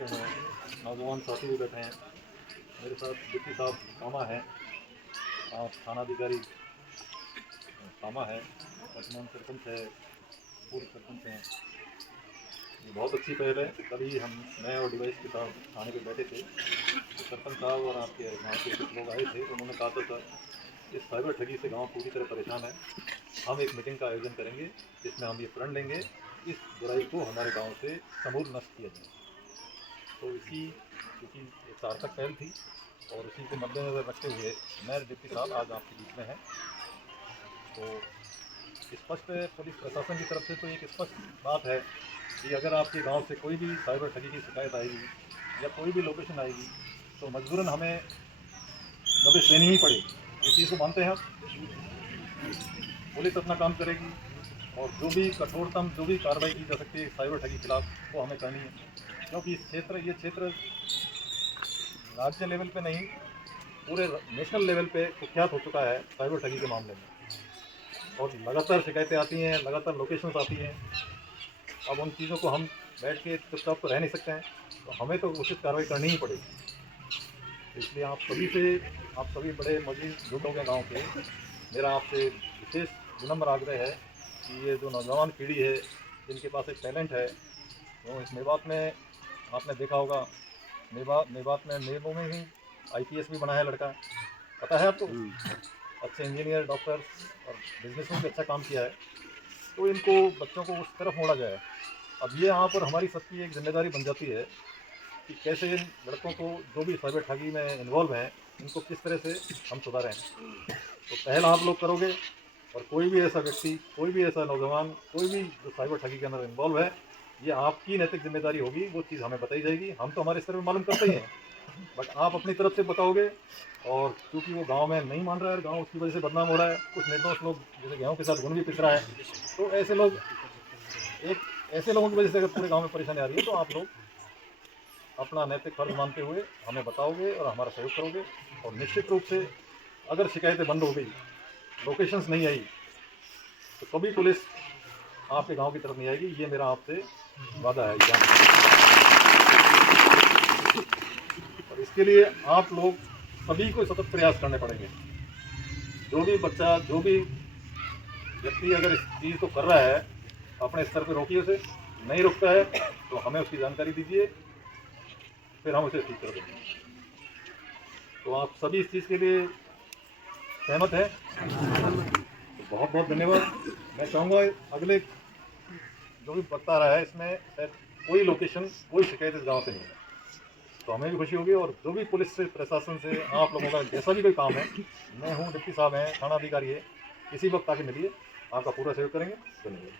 सकते हैं, नौजवान साथी भी बैठे हैं। मेरे साथ डिप्टी साहब कामा है, आप थानाधिकारी कामा है, वर्तमान सरपंच है, पूर्व सरपंच हैं। ये बहुत अच्छी पहल है। कभी मैं और डिवाइस के साथ थाने पे बैठे थे तो सरपंच साहब और आपके गाँव के कुछ लोग आए थे, तो उन्होंने कहा था सर इस साइबर ठगी से गाँव पूरी तरह परेशान है, हम एक मीटिंग का आयोजन करेंगे जिसमें हम ये प्रण लेंगे इस बुराई को हमारे गांव से समूल नष्ट किया जाए। तो इसी क्योंकि एक सार्थक पहल थी और इसी को मद्देनजर रखते हुए मैं डिप्टी साहब आज आपके बीच में हैं। तो स्पष्ट पुलिस प्रशासन की तरफ से तो एक स्पष्ट बात है कि अगर आपके गांव से कोई भी साइबर ठगी की शिकायत आएगी या कोई भी लोकेशन आएगी तो मजबूरन हमें नोटिस देनी ही पड़ेगी। इस चीज़ को मानते हैं हम। पुलिस अपना काम करेगी और जो भी कठोरतम जो भी कार्रवाई की जा सकती है साइबर ठगी के खिलाफ वो हमें करनी है, क्योंकि ये क्षेत्र राज्य लेवल पे नहीं पूरे नेशनल लेवल पे कुख्यात हो चुका है साइबर ठगी के मामले में। और लगातार शिकायतें आती हैं, लगातार लोकेशंस आती हैं। अब उन चीज़ों को हम बैठ के चुपचाप तो रह नहीं सकते हैं, तो हमें तो उचित कार्रवाई करनी ही पड़ेगी। तो इसलिए आप सभी बड़े मौजूद लोग हैं गाँव के, मेरा आपसे विशेष विनम्र आग्रह है कि ये जो नौजवान पीढ़ी है जिनके पास एक टैलेंट है, तो इस मेवात में आपने देखा होगा मेवात में मेबो में ही IPS भी बना है लड़का, पता है आपको? अच्छे इंजीनियर, डॉक्टर्स और बिजनेस में भी अच्छा काम किया है। तो इनको बच्चों को उस तरफ मोड़ा जाए। अब ये यहाँ पर हमारी सबकी एक जिम्मेदारी बन जाती है कि कैसे इन लड़कों को जो भी साइबर ठगी में इन्वॉल्व हैं इनको किस तरह से हम सुधारें। तो पहल आप लोग करोगे और कोई भी ऐसा व्यक्ति, कोई भी ऐसा नौजवान, कोई भी जो साइबर ठगी के अंदर इन्वॉल्व है, ये आपकी नैतिक जिम्मेदारी होगी, वो चीज़ हमें बताई जाएगी। हम तो हमारे स्तर पर मालूम करते ही हैं, बट आप अपनी तरफ से बताओगे। और क्योंकि वो गांव में नहीं मान रहा है, गांव उसकी वजह से बदनाम हो रहा है, कुछ निर्दोष लोग जैसे गेहूँ के साथ घुन भी पिस रहा है, तो ऐसे लोगों की वजह से अगर पूरे गाँव में परेशानी आ रही है, तो आप लोग अपना नैतिक फर्ज मानते हुए हमें बताओगे और हमारा सहयोग करोगे। और निश्चित रूप से अगर शिकायतें बंद हो गई, लोकेशंस नहीं आई, तो कभी पुलिस आपके गांव की तरफ नहीं आएगी। ये मेरा आपसे वादा है। और इसके लिए आप लोग सभी को सतत प्रयास करने पड़ेंगे। जो भी बच्चा, जो भी व्यक्ति अगर इस चीज़ को कर रहा है, अपने स्तर पर रोकिए उसे। नहीं रुकता है तो हमें उसकी जानकारी दीजिए, फिर हम उसे ठीक कर देंगे। तो आप सभी इस चीज़ के लिए सहमत हैं? तो बहुत बहुत धन्यवाद। मैं चाहूँगा अगले जो भी वक्त आ रहा है इसमें शायद कोई लोकेशन, कोई शिकायत इस गांव से नहीं है, तो हमें भी खुशी होगी। और जो भी पुलिस से, प्रशासन से, आप लोगों का जैसा भी कोई काम है, मैं हूँ, डिप्टी साहब हैं, थाना अधिकारी है, किसी वक्त आके मिलिए, आपका पूरा सहयोग करेंगे। धन्यवाद।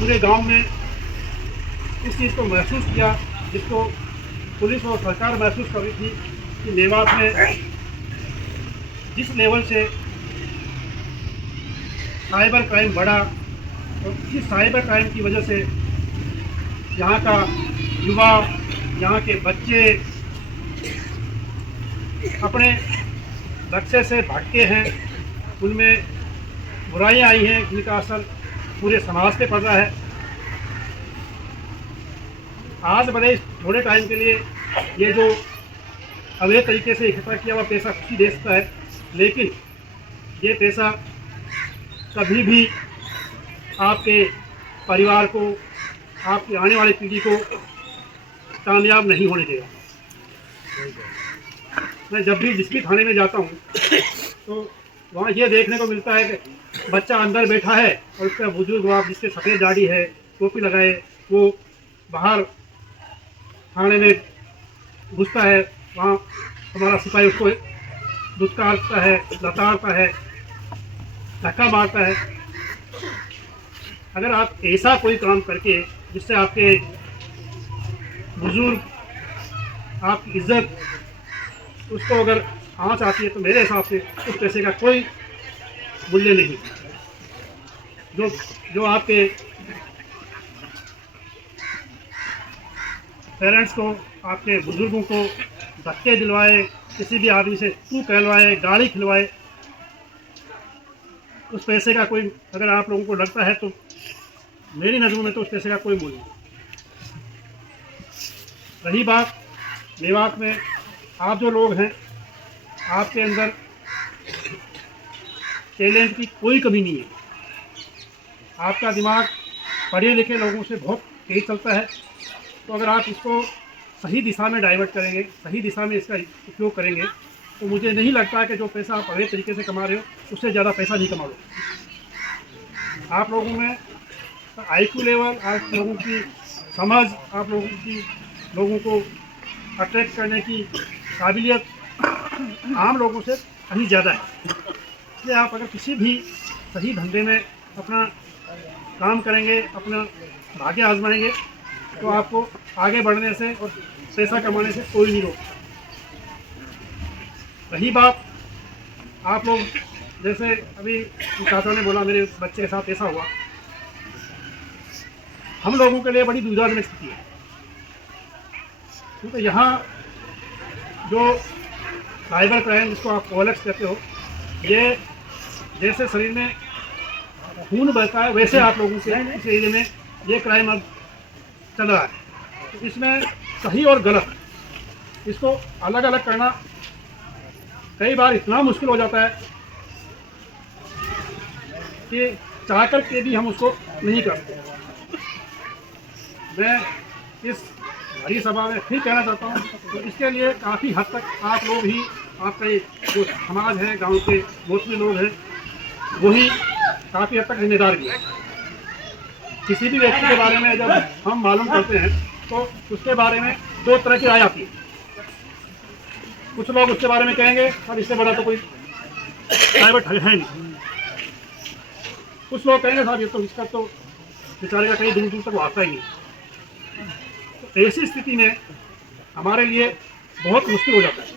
पूरे गांव में इस चीज़ को महसूस किया जिसको पुलिस और सरकार महसूस कर रही थी कि मेवात में जिस लेवल से साइबर क्राइम बढ़ा, और इसी साइबर क्राइम की वजह से यहाँ का युवा, यहाँ के बच्चे अपने लक्ष्य से भटके हैं। उनमें बुराइयाँ आई हैं जिनका असर पूरे समाज पे पड़ रहा है। आज भले थोड़े टाइम के लिए ये जो अवैध तरीके से इकट्ठा किया हुआ पैसा खुशी दे सकता है, लेकिन ये पैसा कभी भी आपके परिवार को, आपकी आने वाली पीढ़ी को कामयाब नहीं होने देगा। मैं जब भी जिस भी थाने में जाता हूँ तो वहाँ ये देखने को मिलता है कि बच्चा अंदर बैठा है और उसका बुजुर्ग बाप जिसके सफ़ेद दाढ़ी है, टोपी लगाए, वो बाहर थाने में घुसता है। वहाँ हमारा सिपाही उसको दुत्कारता है, लताड़ता है, धक्का मारता है। अगर आप ऐसा कोई काम करके जिससे आपके बुजुर्ग, आपकी इज्जत, उसको अगर आँच आती है, तो मेरे हिसाब से उस पैसे का कोई मूल्य नहीं। जो आपके पेरेंट्स को, आपके बुजुर्गों को धक्के दिलवाए, किसी भी आदमी से तू कहलवाए, गाली खिलवाए, उस पैसे का कोई, अगर आप लोगों को लगता है तो मेरी नज़रों में तो उस पैसे का कोई मूल्य नहीं। रही बात मेवात में, आप जो लोग हैं, आपके अंदर टैलेंट की कोई कमी नहीं है। आपका दिमाग पढ़े लिखे लोगों से बहुत तेज चलता है। तो अगर आप इसको सही दिशा में डाइवर्ट करेंगे, सही दिशा में इसका उपयोग करेंगे, तो मुझे नहीं लगता कि जो पैसा आप अवैध तरीके से कमा रहे हो उससे ज़्यादा पैसा नहीं कमा लो। आप लोगों में IQ लेवल, आप लोगों की समझ, आप लोगों को अट्रैक्ट करने की काबिलियत आम लोगों से कहीं ज़्यादा है। इसलिए आप अगर किसी भी सही धंधे में अपना काम करेंगे, अपना भाग्य आजमाएंगे, तो आपको आगे बढ़ने से और पैसा कमाने से कोई नहीं रोकता। रही बात आप लोग, जैसे अभी चाचा ने बोला मेरे बच्चे के साथ ऐसा हुआ, हम लोगों के लिए बड़ी दुविधाजनक स्थिति है, क्योंकि यहाँ जो साइबर क्राइम जिसको आप OLX कहते हो, ये जैसे शरीर में खून बहता है वैसे आप लोगों के इस एरिया में ये क्राइम अब चल रहा है। तो इसमें सही और गलत इसको अलग अलग करना कई बार इतना मुश्किल हो जाता है कि चाह कर के भी हम उसको नहीं करते। मैं इस बड़ी सभा में फिर कहना चाहता हूँ, तो इसके लिए काफ़ी हद तक आप लोग ही, आपका जो समाज है, गांव के मोस्टली लोग हैं, वही काफ़ी हद तक जिम्मेदार भी है। किसी भी व्यक्ति के बारे में जब हम मालूम करते हैं तो उसके बारे में दो तरह की राय आती है। कुछ लोग उसके बारे में कहेंगे अब इससे बड़ा तो कोई प्राइवेट है नहीं। कुछ लोग कहेंगे साहब ये तो इसका तो बेचारे का कहीं दूर दूर तक वो आता ही नहीं। तो ऐसी स्थिति में हमारे लिए बहुत मुश्किल हो जाता है,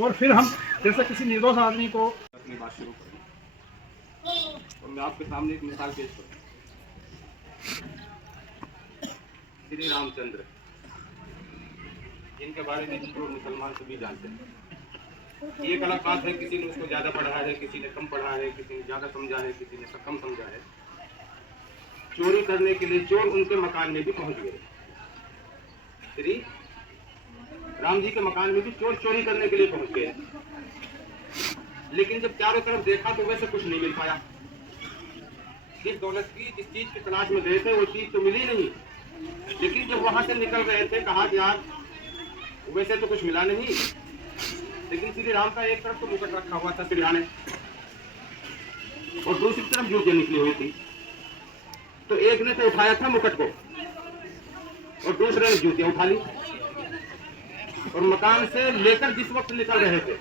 और फिर हम जैसे किसी निर्दोष आदमी को अपनी बात शुरू करूं और मैं आपके सामने एक मिसाल पेश करूं। श्री रामचंद्र, जिनके बारे में हिंदू और मुसलमान सभी जानते हैं। एक अलग बात है किसी ने उसको ज्यादा पढ़ा है, किसी ने कम पढ़ा है, किसी ने ज्यादा समझा है, किसी ने कम समझा है। चोरी करने के लिए चोर उनके मकान में भी पहुंच गए। श्री राम जी के मकान में भी चोर चोरी करने के लिए पहुंच गए, लेकिन जब चारों तरफ देखा तो वैसे कुछ नहीं मिल पाया। जिस दौलत की, जिस चीज की तलाश में गए थे वो चीज तो मिली नहीं। लेकिन जब वहां से निकल रहे थे कहा कि यार वैसे तो कुछ मिला नहीं, लेकिन श्री राम का एक तरफ तो मुकुट रखा हुआ था सिरहाने और दूसरी तरफ जूतियां निकली हुई थी। तो एक ने तो उठाया था मुकुट को और दूसरे ने जूतियां उठा ली, और मकान से लेकर जिस वक्त निकल रहे थे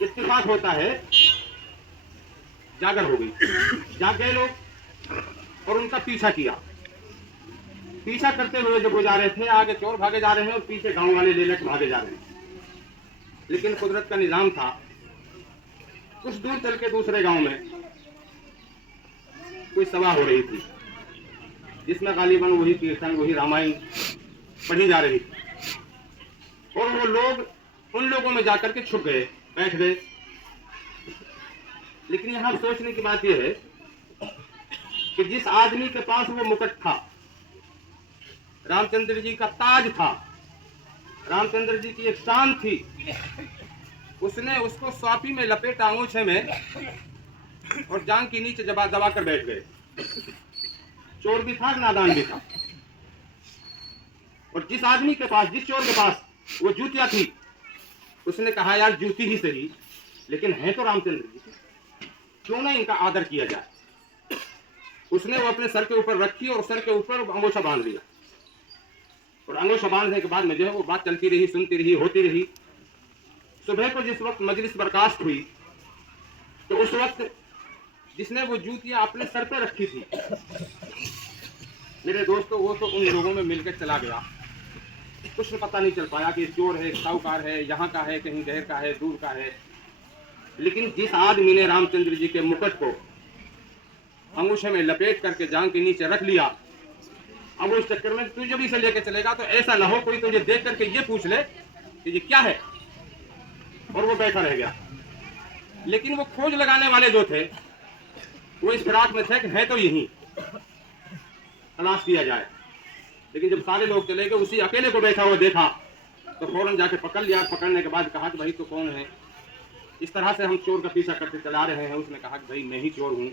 इत्तेफाक होता है जागर हो गई। जाग गए लोग और उनका पीछा किया। पीछा करते हुए जब वो जा रहे थे, आगे चोर भागे जा रहे हैं और पीछे गांव वाले ले लेकर भागे जा रहे हैं। लेकिन कुदरत का निजाम था, कुछ दूर चल के दूसरे गांव में कोई सभा हो रही थी, जिसमें गालिबन वही कीर्तन, वही रामायण पढ़ी जा रही थी। और वो लोग उन लोगों में जाकर के छुप गए, बैठ गए। लेकिन यहां सोचने की बात यह है कि जिस आदमी के पास वो मुकुट था, रामचंद्र जी का ताज था, रामचंद्र जी की एक शान थी, उसने उसको स्वापी में लपेटा अंगूछे में और जांग के नीचे दबा कर बैठ गए। चोर भी था, नादान भी था। और जिस आदमी के पास, जिस चोर के पास वो जूतियां थी, उसने कहा यार जूती ही सही, लेकिन है तो रामचंद्र जी, क्यों ना इनका आदर किया जाए। उसने वो अपने सर के ऊपर रखी और सर के ऊपर अंगूछा बांध लिया। और अंगूछा बांधने के बाद में जो है वो बात चलती रही, सुनती रही, होती रही। सुबह को जिस वक्त मजलिस बर्खास्त हुई तो उस वक्त जिसने वो जूतियां अपने सर पे रखी थी, मेरे दोस्तों, वो तो उन लोगों में मिलकर चला गया। कुछ पता नहीं चल पाया कि चोर है, साहूकार है, यहाँ का है, कहीं गहर का है, दूर का है। लेकिन जिस आदमी ने रामचंद्र जी के मुकुट को अंगूठे में लपेट करके जांग के नीचे रख लिया, अब उस चक्कर में तू जब इसे लेके चलेगा तो ऐसा ना हो कोई तुझे देख करके ये पूछ ले कि ये क्या है, और वो बैठा रह गया। लेकिन वो खोज लगाने वाले जो थे वो इस फिराक में थे कि है तो यही, तलाश किया जाए। लेकिन जब सारे लोग चले गए, उसी अकेले को बैठा हुआ देखा तो फौरन जाके पकड़ लिया। पकड़ने के बाद कहा कि भाई तो कौन है? इस तरह से हम चोर का पीछा करते चला रहे हैं। उसने कहा कि भाई मैं ही चोर हूँ,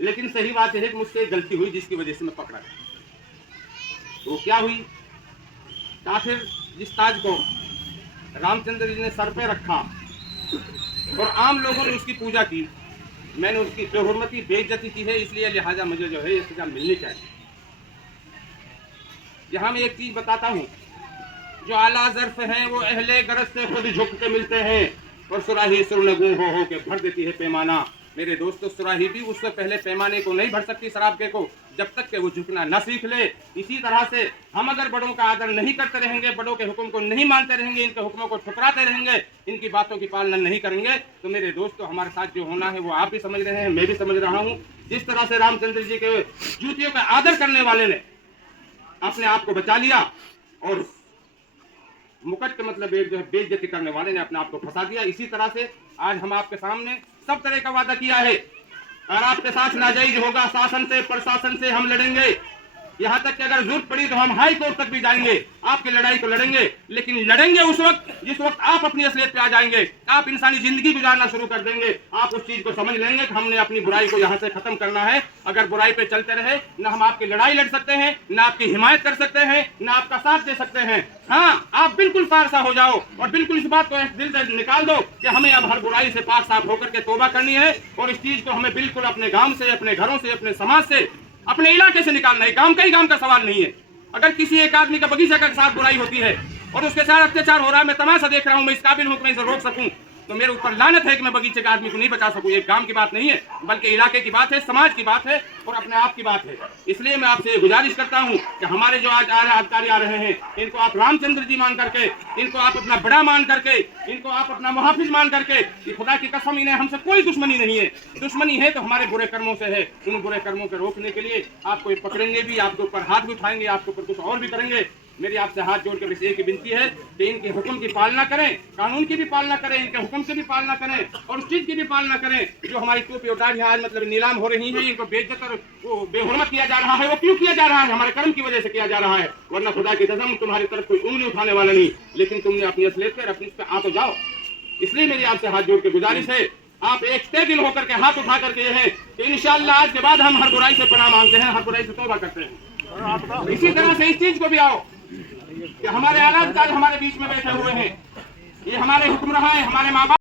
लेकिन सही बात यह है कि मुझसे गलती हुई जिसकी वजह से मैं पकड़ा गया। तो क्या हुई? आखिर जिस ताज को रामचंद्र जी ने सर पे रखा और आम लोगों ने उसकी पूजा की, मैंने उसकी बेहुरमती बेइज्जती की है, इसलिए लिहाजा मुझे जो है ये सजा मिलनी चाहिए। यहाँ मैं एक चीज बताता हूँ, जो आला ज़र्फ़ हैं वो अहले गरज से खुद झुक के मिलते हैं और सुराही सुरनगू हो के भर देती है पैमाना। मेरे दोस्तों, सुराही भी उससे पहले पैमाने को नहीं भर सकती शराब के को, जब तक कि वो झुकना न सीख ले। इसी तरह से हम अगर बड़ों का आदर नहीं करते रहेंगे, बड़ों के हुक्म को नहीं मानते रहेंगे, इनके हुक्मों को ठुकराते रहेंगे, इनकी बातों की पालना नहीं करेंगे, तो मेरे दोस्तों हमारे साथ जो होना है वो आप भी समझ रहे हैं, मैं भी समझ रहा हूँ। जिस तरह से रामचंद्र जी के जूतियों का आदर करने वाले ने अपने आप को बचा लिया और मुकट के मतलब एक जो है बेइज्जती करने वाले ने अपने आप को फंसा दिया, इसी तरह से आज हम आपके सामने सब तरह का वादा किया है। और आपके साथ नाजायज होगा, शासन से प्रशासन से हम लड़ेंगे, यहाँ तक कि अगर जरूरत पड़ी तो हम हाई कोर्ट तक भी जाएंगे, आपकी लड़ाई को लड़ेंगे। लेकिन लड़ेंगे उस वक्त जिस वक्त आप अपनी असलियत पे आ जाएंगे, आप इंसानी जिंदगी गुजारना शुरू कर देंगे, आप उस चीज को समझ लेंगे कि हमने अपनी बुराई को यहाँ से खत्म करना है। अगर बुराई पे चलते रहे, न हम आपकी लड़ाई लड़ सकते हैं, न आपकी हिमायत कर सकते हैं, न आपका साथ दे सकते हैं। हाँ, आप बिल्कुल फारसा हो जाओ और बिल्कुल इस बात को दिल से निकाल दो कि हमें अब हर बुराई से पाक साफ होकर के तौबा करनी है और इस चीज को हमें बिल्कुल अपने गांव से, अपने घरों से, अपने समाज से, अपने इलाके से निकालना है। काम का सवाल नहीं है। अगर किसी एक आदमी का बगीचा के साथ बुराई होती है और उसके साथ अत्याचार हो रहा है, मैं तमाशा देख रहा हूं, मैं इस काबिल हूं कि मैं इसे रोक सकूं, तो मेरे ऊपर लानत है कि मैं बगीचे के आदमी को नहीं बचा सकूं। ये काम की बात नहीं है, बल्कि इलाके की बात है, समाज की बात है और अपने आप की बात है। इसलिए मैं आपसे गुजारिश करता हूं कि हमारे जो आज अधिकारी आ रहे हैं, इनको आप रामचंद्र जी मान करके, इनको आप अपना बड़ा मान करके, इनको आप अपना मुहाफिज मान करके, कि खुदा की कसम इन्हें हमसे कोई दुश्मनी नहीं है। दुश्मनी है तो हमारे बुरे कर्मों से है। उन बुरे कर्मों को रोकने के लिए आपको ये पकड़ेंगे भी, आपके ऊपर हाथ भी उठाएंगे, आपके ऊपर कुछ और भी करेंगे। मेरी आपसे हाथ जोड़ कर एक ही विनती है कि इनके हुक्म की पालना करें, कानून की भी पालना करें, इनके हुक्म की भी पालना करें और उस चीज की भी पालना करें जो हमारी टोपी और दाढ़ियां आज मतलब नीलाम हो रही हैं, इनको बेइज्जत और बेहुरमत किया जा रहा है। वो क्यों किया जा रहा है? हमारे कर्म की वजह से किया जा रहा है, वरना खुदा की कसम तुम्हारी तरफ कोई उंगली उठाने वाला नहीं। लेकिन तुमने अपनी असलियत पर अपनी आ तो जाओ। इसलिए मेरी आपसे हाथ जोड़ के गुजारिश है, आप एक दिल होकर के हाथ उठा करके ये है कि इंशाअल्लाह आज के बाद हम हर बुराई से पनाह मांगते हैं, हर बुराई से तौबा करते हैं। इसी तरह से इस चीज को भी आओ कि हमारे आला अधिकारी हमारे बीच में बैठे हुए हैं, ये हमारे हुक्मरान हैं, हमारे माँ बाप